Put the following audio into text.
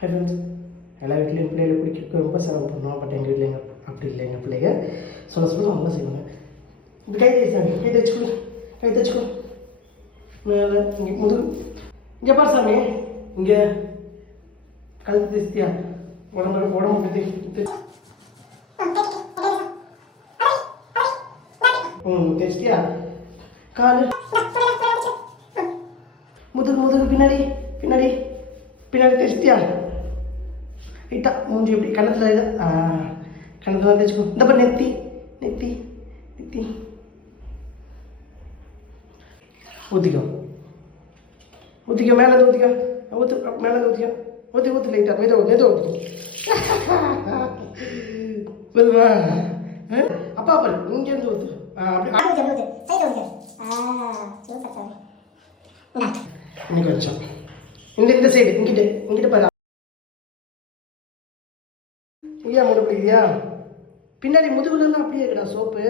Hi friends, எல்லா வீட்லேயும் பிள்ளைகளை குடிக்க ரொம்ப சிரமம் பண்ணுவோம். பட் எங்கள் வீட்டில் அப்படி இல்லை. எங்கள் பிள்ளைங்க சொல்ல சொல்ல அவங்க செய்வாங்க. இந்த கை தேய்ச்சாங்க, கை தைச்சிக்கோ, கை தைச்சிக்கோ. மேலே இங்கே முதுகு, இங்கே பாரு சாமி, இங்கே கழுத்து தேய்ச்சியா, உடம்பு தேய்ச்சிட்டியா, காலு முதுகு பின்னாடி பின்னாடி பின்னாடி தேய்ச்சிட்டியா, ரைட்டா மூஞ்சி எப்படி கண்ணத்தில் கண்ணத்தில் தேய்ச்சிக்கோ. இந்த பாரு நெத்தி நெத்தி நெத்தி ஊற்றிக்கோ ஊற்றிக்கோ, மேலே ஊற்றிக்கோ, மேலே ஊற்றிக்கோ, ஊற்றி லைட்டாக மெதுவாக ஊற்றிக்கோ. வருவா அப்பா பாரு, இங்கேருந்து ஊற்று. இன்னைக்கு வச்சோம் இந்த சைடு இங்கிட்ட பாரு. ஐயா மூட பிடிக்குதியா, பின்னாடி முதுகுலாம் அப்படியே இருக்கடா சோப்பு.